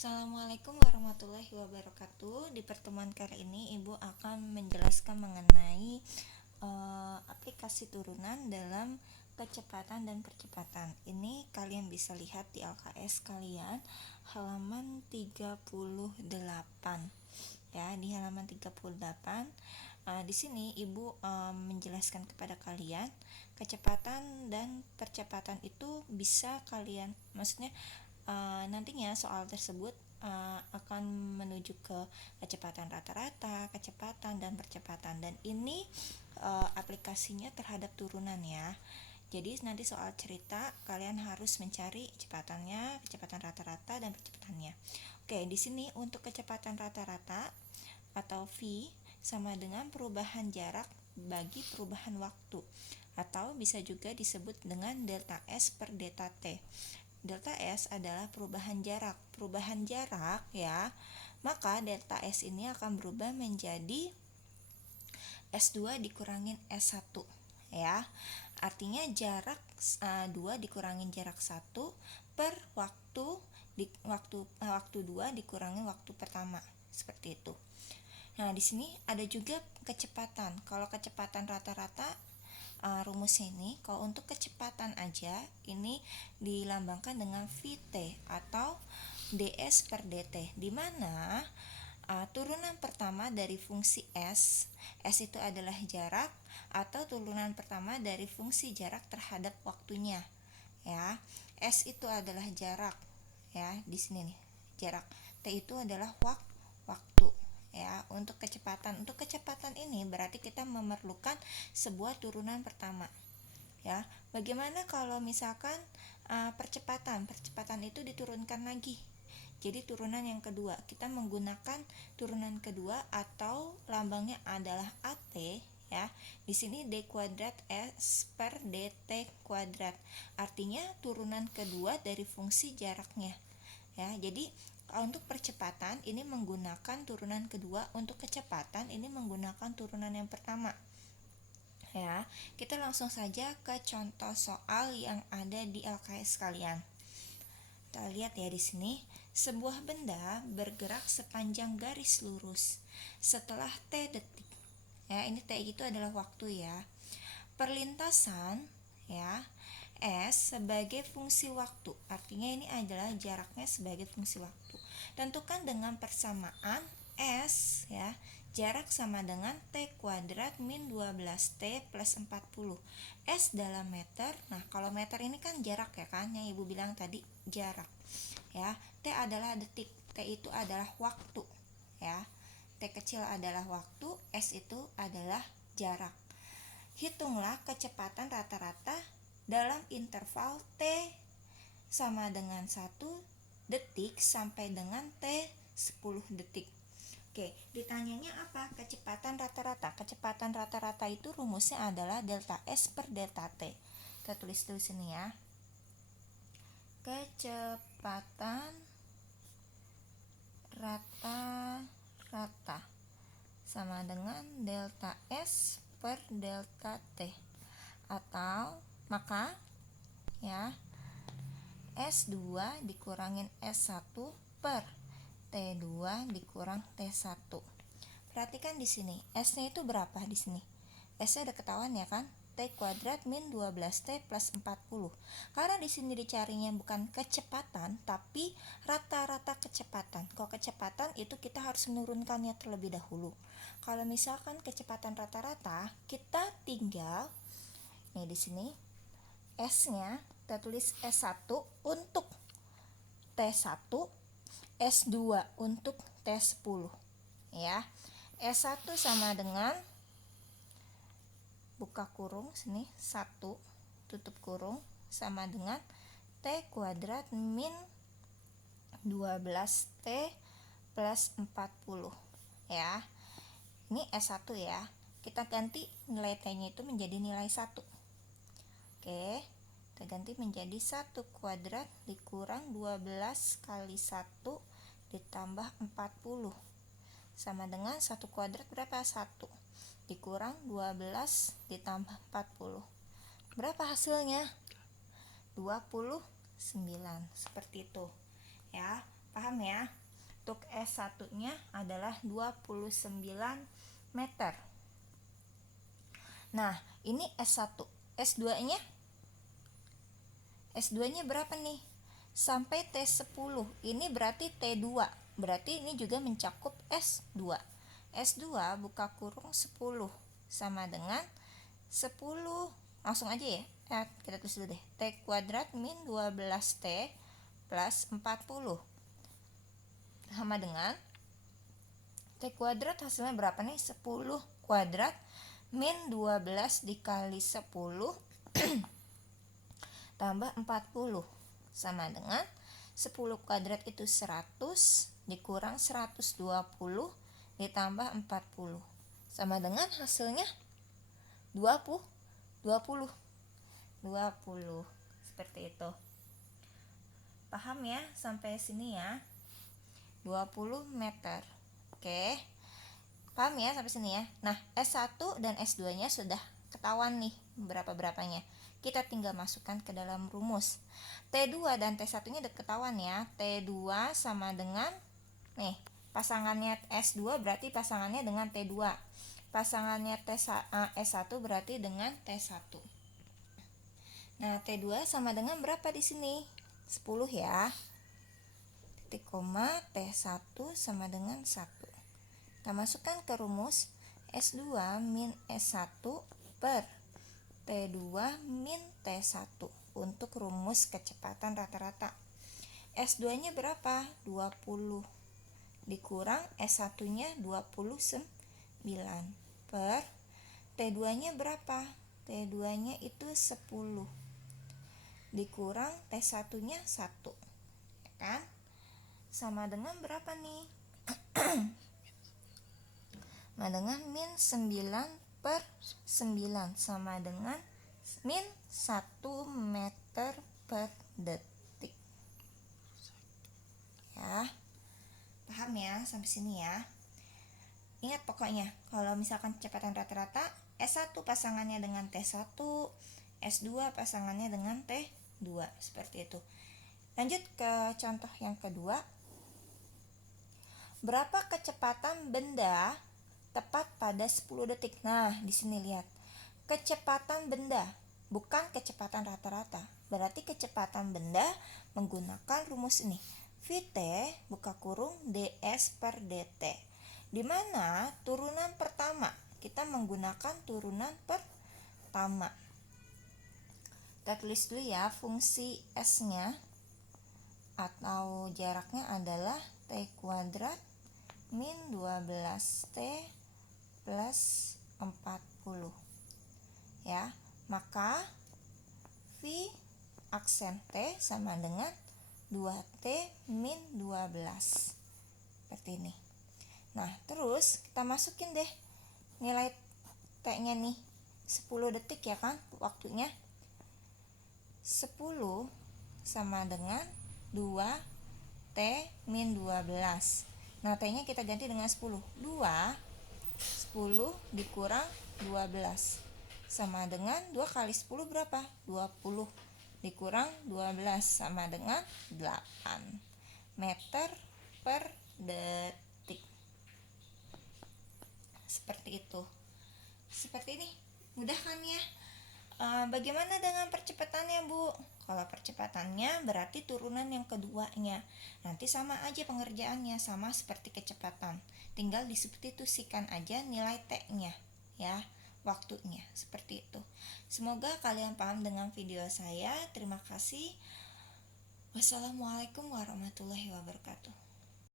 Assalamualaikum warahmatullahi wabarakatuh. Di pertemuan kali ini Ibu akan menjelaskan mengenai aplikasi turunan dalam kecepatan dan percepatan. Ini kalian bisa lihat di LKS kalian halaman 38. Ya, di halaman 38 di sini Ibu menjelaskan kepada kalian kecepatan dan percepatan itu bisa kalian, maksudnya nantinya soal tersebut akan menuju ke kecepatan rata-rata, kecepatan dan percepatan, dan ini aplikasinya terhadap turunan ya. Jadi nanti soal cerita kalian harus mencari kecepatannya, kecepatan rata-rata dan percepatannya. Oke, di sini untuk kecepatan rata-rata atau V sama dengan perubahan jarak bagi perubahan waktu, atau bisa juga disebut dengan delta S per delta T. Delta S adalah perubahan jarak. Perubahan jarak ya, maka delta S ini akan berubah menjadi S2 dikurangin S1 ya. Artinya jarak 2 dikurangin jarak 1 per waktu 2 dikurangin waktu pertama. Seperti itu. Nah, di sini ada juga kecepatan. Kalau kecepatan rata-rata rumusnya ini, kalau untuk kecepatan aja ini dilambangkan dengan Vt atau ds per dt, di mana turunan pertama dari fungsi s itu adalah jarak, atau turunan pertama dari fungsi jarak terhadap waktunya ya. S itu adalah jarak ya, di sini nih jarak, t itu adalah waktu ya. Untuk kecepatan ini berarti kita memerlukan sebuah turunan pertama ya. Bagaimana kalau misalkan percepatan itu diturunkan lagi, jadi turunan yang kedua, kita menggunakan turunan kedua atau lambangnya adalah AT ya. Di sini d kuadrat s per dt kuadrat, artinya turunan kedua dari fungsi jaraknya ya. Jadi untuk percepatan ini menggunakan turunan kedua, untuk kecepatan ini menggunakan turunan yang pertama ya. Kita langsung saja ke contoh soal yang ada di LKS kalian. Kita lihat ya, di sini sebuah benda bergerak sepanjang garis lurus setelah t detik ya. Ini t itu adalah waktu ya. Perlintasan ya, S sebagai fungsi waktu, artinya ini adalah jaraknya sebagai fungsi waktu. Tentukan dengan persamaan S ya, jarak sama dengan T kuadrat min 12T plus 40. S dalam meter. Nah, kalau meter ini kan jarak ya kan, yang Ibu bilang tadi jarak ya. T adalah detik, T itu adalah waktu ya. T kecil adalah waktu, S itu adalah jarak. Hitunglah kecepatan rata-rata dalam interval T sama dengan 1 detik sampai dengan T 10 detik. Oke, ditanyanya apa? Kecepatan rata-rata. Kecepatan rata-rata itu rumusnya adalah delta S per delta T. Kita tulis dulu sini ya. Kecepatan rata-rata sama dengan delta S per delta T, atau maka ya S2 dikurangin S1 per T2 dikurang T1. Perhatikan di sini, S-nya itu berapa di sini? S-nya udah ketahuan ya kan? T kuadrat min 12T plus 40. Karena di sini dicarinya bukan kecepatan tapi rata-rata kecepatan. Kalau kecepatan itu kita harus menurunkannya terlebih dahulu. Kalau misalkan kecepatan rata-rata, kita tinggal nih di sini S-nya kita tulis S1 untuk T1, S2 untuk T10 ya. S1 sama dengan buka kurung sini 1 tutup kurung sama dengan T kuadrat min 12T plus 40 ya. Ini S1 ya. Kita ganti nilai T-nya itu menjadi nilai 1. Oke, kita ganti menjadi 1 kuadrat dikurang 12 kali 1 ditambah 40 sama dengan 1 kuadrat berapa? 1 dikurang 12 ditambah 40. Berapa hasilnya? 29. Seperti itu ya. Paham paham ya? Untuk S1 nya adalah 29 meter. Nah ini S1. S2 nya berapa nih? Sampai T10. Ini berarti T2. Berarti ini juga mencakup S2. S2 buka kurung 10 sama dengan 10. Langsung aja ya. Kita tulis dulu deh. T kuadrat min 12T plus 40 sama dengan T kuadrat hasilnya berapa nih? 10 kuadrat min 12 dikali 10 tambah 40 sama dengan 10 kuadrat itu 100 dikurang 120 ditambah 40 sama dengan hasilnya 20 seperti itu. Paham ya sampai sini ya? 20 meter. Oke. Paham ya sampai sini ya? Nah, S1 dan S2 nya sudah ketahuan nih berapa-berapanya. Kita tinggal masukkan ke dalam rumus. T2 dan T1 nya udah ketahuan ya. T2 sama dengan nih, pasangannya S2 berarti pasangannya dengan T2. Pasangannya S1 berarti dengan T1. Nah, T2 sama dengan berapa di sini? 10 ya. Titik koma T1 sama dengan 1. Kita masukkan ke rumus S2 min S1 per T2 min T1 untuk rumus kecepatan rata-rata. S2 nya berapa? 20 dikurang S1 nya 29 per T2 nya berapa? T2 nya itu 10 dikurang T1 nya 1, ya kan? Sama dengan berapa nih? Sama dengan min 9 per 9 sama dengan min 1 meter per detik. Ya. Paham ya sampai sini ya? Ingat pokoknya, kalau misalkan kecepatan rata-rata, S1 pasangannya dengan T1, S2 pasangannya dengan T2, seperti itu. Lanjut ke contoh yang kedua. Berapa kecepatan benda tepat pada 10 detik? Nah, di sini lihat. Kecepatan benda, bukan kecepatan rata-rata. Berarti kecepatan benda menggunakan rumus ini. Vt buka kurung ds per dt. Di mana turunan pertama, kita menggunakan turunan pertama. Kita tulis dulu ya, fungsi S-nya atau jaraknya adalah T kuadrat min 12T plus 40. Ya, maka V aksen T sama dengan 2T min 12. Seperti ini. Nah, terus kita masukin deh nilai T-nya nih. 10 detik ya kan waktunya. 10 sama dengan 2T min 12. Nah, T-nya kita ganti dengan 10. 10 dikurang 12 sama dengan 2 kali 10 berapa? 20 dikurang 12 sama dengan 8 meter per detik. Seperti itu. Seperti ini. Mudah kan ya? Bagaimana dengan percepatannya, Bu? Kalau percepatannya berarti turunan yang keduanya. Nanti sama aja pengerjaannya, sama seperti kecepatan. Tinggal disubstitusikan aja nilai T-nya, ya, waktunya. Seperti itu. Semoga kalian paham dengan video saya. Terima kasih. Wassalamualaikum warahmatullahi wabarakatuh.